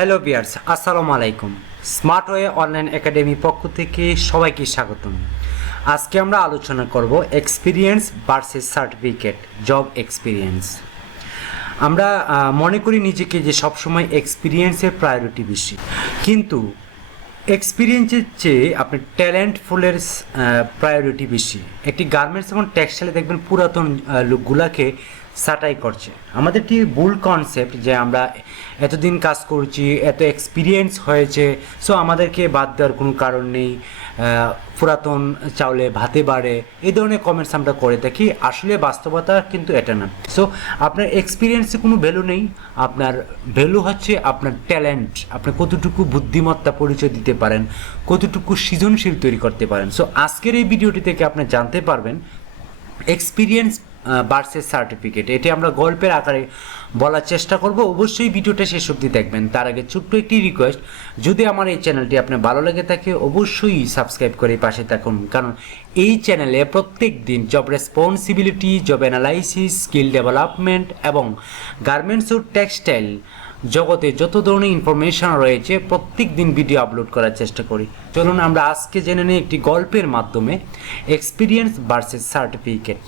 Hello বিয়ার্স, আসসালামু আলাইকুম। Smart way online academy পক্ষ থেকে সবাইকে স্বাগতম। আজকে আমরা আলোচনা করব experience versus certificate, job experience. আমরা মনে করি নিজেকে যে সবসময় এক্সপিরিয়েন্সের প্রায়োরিটি বেশি, কিন্তু এক্সপিরিয়েন্সের চেয়ে আপনার ট্যালেন্টফুলের প্রায়োরিটি বেশি। একটি গার্মেন্টস এবং টেক্সটাইলে দেখবেন পুরাতন লোকগুলাকে ছাঁটাই করছে। আমাদের একটি ভুল কনসেপ্ট যে আমরা এতদিন কাজ করছি, এত এক্সপিরিয়েন্স হয়েছে, সো আমাদেরকে বাদ দেওয়ার কোনো কারণ নেই, পুরাতন চাউলে ভাতে বাড়ে, এই ধরনের কমেন্টস আমরা করে থাকি। আসলে বাস্তবতা কিন্তু এটা না। সো আপনার এক্সপিরিয়েন্সে কোনো ভ্যালু নেই, আপনার ভ্যালু হচ্ছে আপনার ট্যালেন্ট, আপনি কতটুকু বুদ্ধিমত্তা পরিচয় দিতে পারেন, কতটুকু সৃজনশীল তৈরি করতে পারেন। সো আজকের এই ভিডিওটি থেকে আপনি জানতে পারবেন এক্সপিরিয়েন্স ভার্সেস সার্টিফিকেট। এটি আমরা গল্পের আকারে বলার চেষ্টা করব। অবশ্যই ভিডিওটা শেষ অবধি দেখবেন। তার আগে ছোট্ট একটি রিকোয়েস্ট, যদি আমার এই চ্যানেলটি আপনার ভালো লেগে থাকে অবশ্যই সাবস্ক্রাইব করে পাশে থাকুন, কারণ এই চ্যানেলে প্রত্যেক দিন job responsibility, job analysis, skill development এবং গার্মেন্টস ও টেক্সটাইল জগতে যত ধরনের ইনফরমেশন রয়েছে প্রত্যেক দিন ভিডিও আপলোড করার চেষ্টা করি। চলুন আমরা আজকে জেনে নিই একটি গল্পের মাধ্যমে এক্সপিরিয়েন্স ভার্সেস সার্টিফিকেট।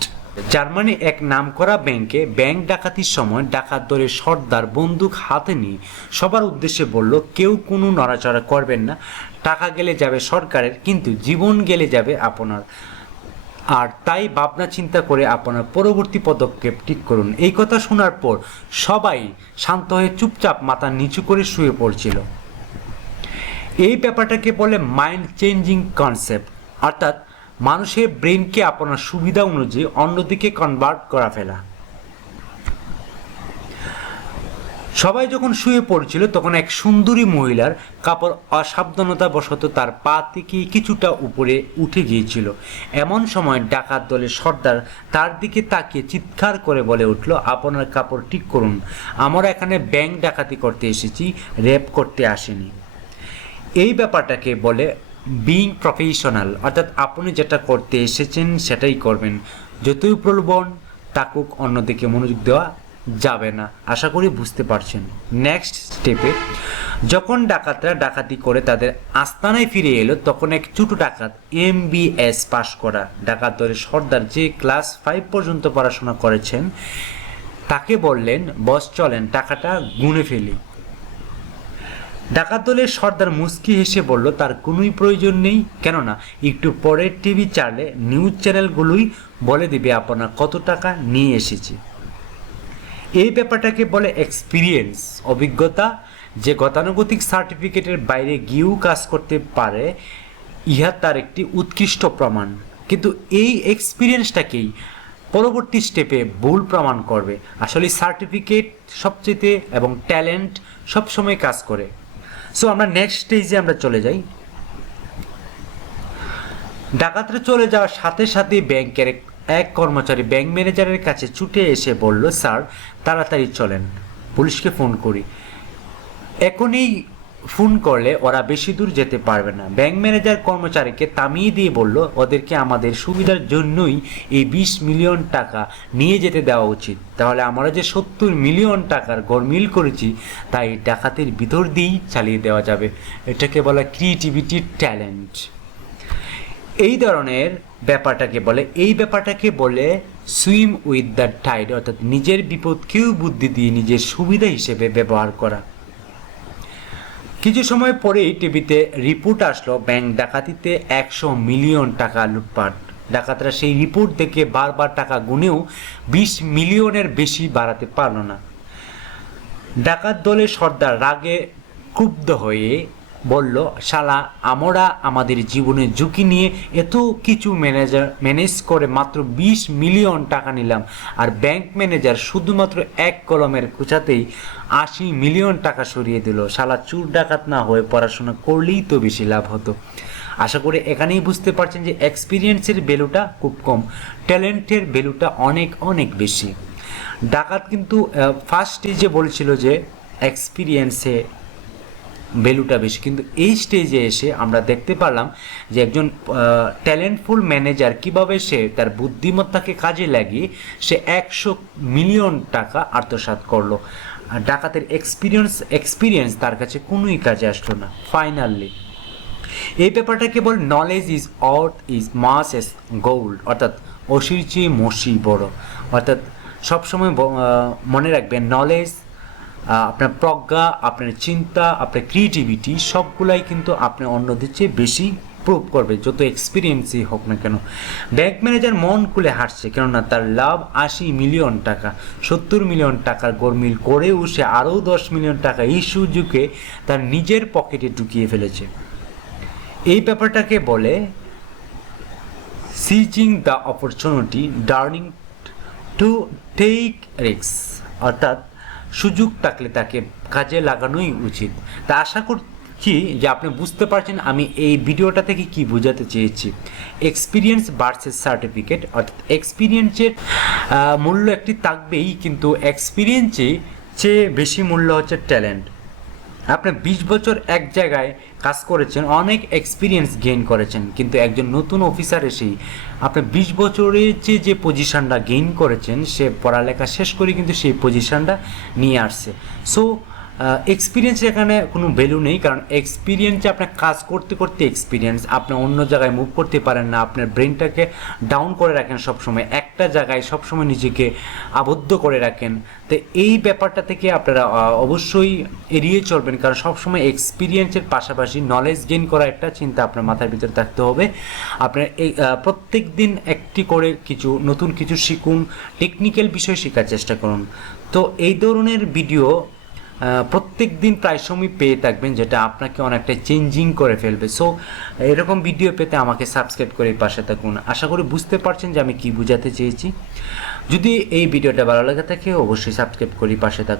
জার্মানি এক নামকরা ব্যাংকে ব্যাংক ডাকাতির সময় ডাকাত দলের সর্দার বন্দুক হাতে নিয়ে সবার উদ্দেশ্যে বলল, কেউ কোনো নড়াচড়া করবেন না, টাকা গেলে যাবে সরকারের, কিন্তু জীবন গেলে যাবে আপনার। আর তাই ভাবনা চিন্তা করে আপনার পরবর্তী পদক্ষেপ ঠিক করুন। এই কথা শোনার পর সবাই শান্ত হয়ে চুপচাপ মাথা নিচু করে শুয়ে পড়ছিল। এই ব্যাপারটাকে বলে মাইন্ড চেঞ্জিং কনসেপ্ট, অর্থাৎ মানুষের ব্রেনকে আপনার সুবিধা অনুযায়ী অন্যদিকে কনভার্ট করা ফেলা। সবাই যখন শুয়ে পড়ছিল তখন এক সুন্দরী মহিলার কাপড় অসাবধানতাবশত তার পা থেকে কিছুটা উপরে উঠে গিয়েছিল। এমন সময় ডাকাত দলের সর্দার তার দিকে তাকিয়ে চিৎকার করে বলে উঠল, আপনার কাপড় ঠিক করুন, আমরা এখানে ব্যাংক ডাকাতি করতে এসেছি, রেপ করতে আসেনি। এই ব্যাপারটাকে বলে বিং প্রফেশনাল, অর্থাৎ আপনি যেটা করতে এসেছেন সেটাই করবেন, যতই প্রলোভন থাকুক অন্যদিকে মনোযোগ দেওয়া যাবে না। আশা করি বুঝতে পারছেন। নেক্সট স্টেপে যখন ডাকাতরা ডাকাতি করে তাদের আস্তানায় ফিরে এলো, তখন এক ছোট ডাকাত MBS পাশ করা ডাকাত দলের সর্দার, যে ক্লাস 5 পর্যন্ত পড়াশোনা করেছেন, তাকে বললেন, বস চলেন টাকাটা গুনে ফেলি। ডাকাত দলের সর্দার মুস্কি হেসে বলল, তার কোনোই প্রয়োজন নেই, কেননা একটু পরে টিভি চ্যানেলে নিউজ চ্যানেলগুলোই বলে দিবে আপনার কত টাকা নিয়ে এসেছে। এই ব্যাপারটাকে বলে এক্সপিরিয়েন্স, অভিজ্ঞতা, যে গতানুগতিক সার্টিফিকেটের বাইরে গিয়েও কাজ করতে পারে, ইহা তার একটি উৎকৃষ্ট প্রমাণ। কিন্তু এই এক্সপিরিয়েন্সটাকেই পরবর্তী স্টেপে ভুল প্রমাণ করবে। আসলে সার্টিফিকেট সবচেয়ে এবং ট্যালেন্ট সবসময় কাজ করে। সো আমরা নেক্সট স্টেজে আমরা চলে যাই। ডাকাতরা চলে যাওয়ার সাথে সাথে ব্যাংকের এক কর্মচারী ব্যাংক ম্যানেজারের কাছে ছুটে এসে বলল, স্যার তাড়াতাড়ি চলেন, পুলিশকে ফোন করি। এখনই ফোন করলে ওরা বেশি দূর যেতে পারবে না। ব্যাংক ম্যানেজার কর্মচারীকে থামিয়ে দিয়ে বলল, ওদেরকে আমাদের সুবিধার জন্যই এই 20 মিলিয়ন টাকা নিয়ে যেতে দেওয়া উচিত, তাহলে আমরা যে 70 মিলিয়ন টাকার গরমিল করেছি তাই ডাকাতির ভিতর দিয়েই চালিয়ে দেওয়া যাবে। এটাকে বলা ক্রিয়েটিভিটি, ট্যালেন্ট। এই ধরনের ব্যাপারটাকে বলে সুইম উইথ দ্য টাইড, অর্থাৎ নিজের বিপদকেও বুদ্ধি দিয়ে নিজের সুবিধা হিসেবে ব্যবহার করা। কিছু সময় পরেই টিভিতে রিপোর্ট আসলো, ব্যাংক ডাকাতিতে 100 মিলিয়ন টাকা লুটপাট। ডাকাতরা সেই রিপোর্ট দেখে বারবার টাকা গুনেও 20 মিলিয়নের বেশি বাড়াতে পারল না। ডাকাত দলের সর্দার রাগে ক্ষুব্ধ হয়ে বলল, শালা, আমরা আমাদের জীবনের ঝুঁকি নিয়ে এত কিছু ম্যানেজ করে মাত্র 20 মিলিয়ন টাকা নিলাম, আর ব্যাংক ম্যানেজার শুধুমাত্র এক কলমের কুচাতেই 80 মিলিয়ন টাকা সরিয়ে দিল। শালা, চোর ডাকাত না হয়ে পড়াশোনা করলেই তো বেশি লাভ হতো। আশা করি এখানেই বুঝতে পারছেন যে এক্সপিরিয়েন্সের ভ্যালুটা খুব কম, ট্যালেন্টের ভ্যালুটা অনেক অনেক বেশি। ডাকাত কিন্তু ফার্স্ট স্টেজে বলেছিল যে এক্সপিরিয়েন্সে ভ্যালুটা বেশি, কিন্তু এই স্টেজে এসে আমরা দেখতে পারলাম যে একজন ট্যালেন্টফুল ম্যানেজার কিভাবে সে তার বুদ্ধিমত্তাকে কাজে লাগিয়ে সে 100 মিলিয়ন টাকা আত্মসাৎ করলো। আর ডাকাতের এক্সপিরিয়েন্স তার কাছে কোনোই কাজে আসলো না। ফাইনালি এই ব্যাপারটা কেবল knowledge is out is mass as gold, অর্থাৎ অসির চেয়ে মসি বড়। অর্থাৎ সবসময় মনে রাখবেন নলেজ, আপনার প্রজ্ঞা, আপনার চিন্তা, আপনার ক্রিয়েটিভিটি সবগুলাই কিন্তু আপনি অন্যদের চেয়ে বেশি প্রুভ করবে, যত এক্সপিরিয়েন্সই হোক না কেন। ব্যাংক ম্যানেজার মন খুলে হাসছে, কেননা তার লাভ 80 মিলিয়ন টাকা। 70 মিলিয়ন টাকার গরমিল করেও সে আরও 10 মিলিয়ন টাকা এই সুযোগে তার নিজের পকেটে ঢুকিয়ে ফেলেছে। এই ব্যাপারটাকে বলে seizing the opportunity, daring to take risk, অর্থাৎ সুযোগ থাকলে তাকে কাজে লাগানোই উচিত। তা আশা করছি যে আপনি বুঝতে পারছেন আমি এই ভিডিওটা থেকে কি বোঝাতে চেয়েছি। এক্সপিরিয়েন্স ভার্সেস সার্টিফিকেট, অর্থাৎ এক্সপিরিয়েন্সের মূল্য একটি থাকবেই, কিন্তু এক্সপিরিয়েন্সে চেয়ে বেশি মূল্য হচ্ছে ট্যালেন্ট। আপনি 20 বছর এক জায়গায় কাজ করেছেন, অনেক এক্সপিরিয়েন্স গেইন করেছেন, কিন্তু একজন নতুন অফিসার এসেই আপনি 20 বছরের যে পজিশনটা গেইন করেছেন, সে পড়ালেখা শেষ করে কিন্তু সেই পজিশনটা নিয়ে আসছে। সো এক্সপিরিয়েন্সের এখানে কোনো ভ্যালু নেই, কারণ এক্সপিরিয়েন্সে আপনার কাজ করতে করতে এক্সপিরিয়েন্স, আপনি অন্য জায়গায় মুভ করতে পারেন না, আপনার ব্রেনটাকে ডাউন করে রাখেন সবসময়, একটা জায়গায় সবসময় নিজেকে আবদ্ধ করে রাখেন। তো এই ব্যাপারটা থেকে আপনারা অবশ্যই এড়িয়ে চলবেন, কারণ সবসময় এক্সপিরিয়েন্সের পাশাপাশি নলেজ গেইন করা একটা চিন্তা আপনার মাথার ভিতরে থাকতে হবে। আপনার এই প্রত্যেক দিন একটি করে নতুন কিছু শিখুন, টেকনিক্যাল বিষয় শেখার চেষ্টা করুন। তো এই ধরনের ভিডিও প্রত্যেক দিন প্রায় সময় পেয়ে থাকবেন, যেটা আপনাকে অনেকটা চেঞ্জিং করে ফেলবে। সো এরকম ভিডিও পেতে আমাকে সাবস্ক্রাইব করে পাশে থাকুন। আশা করি বুঝতে পারছেন যে আমি কি বোঝাতে চেয়েছি। যদি এই ভিডিওটা ভালো লাগে থাকে অবশ্যই সাবস্ক্রাইব করে পাশে থাকুন।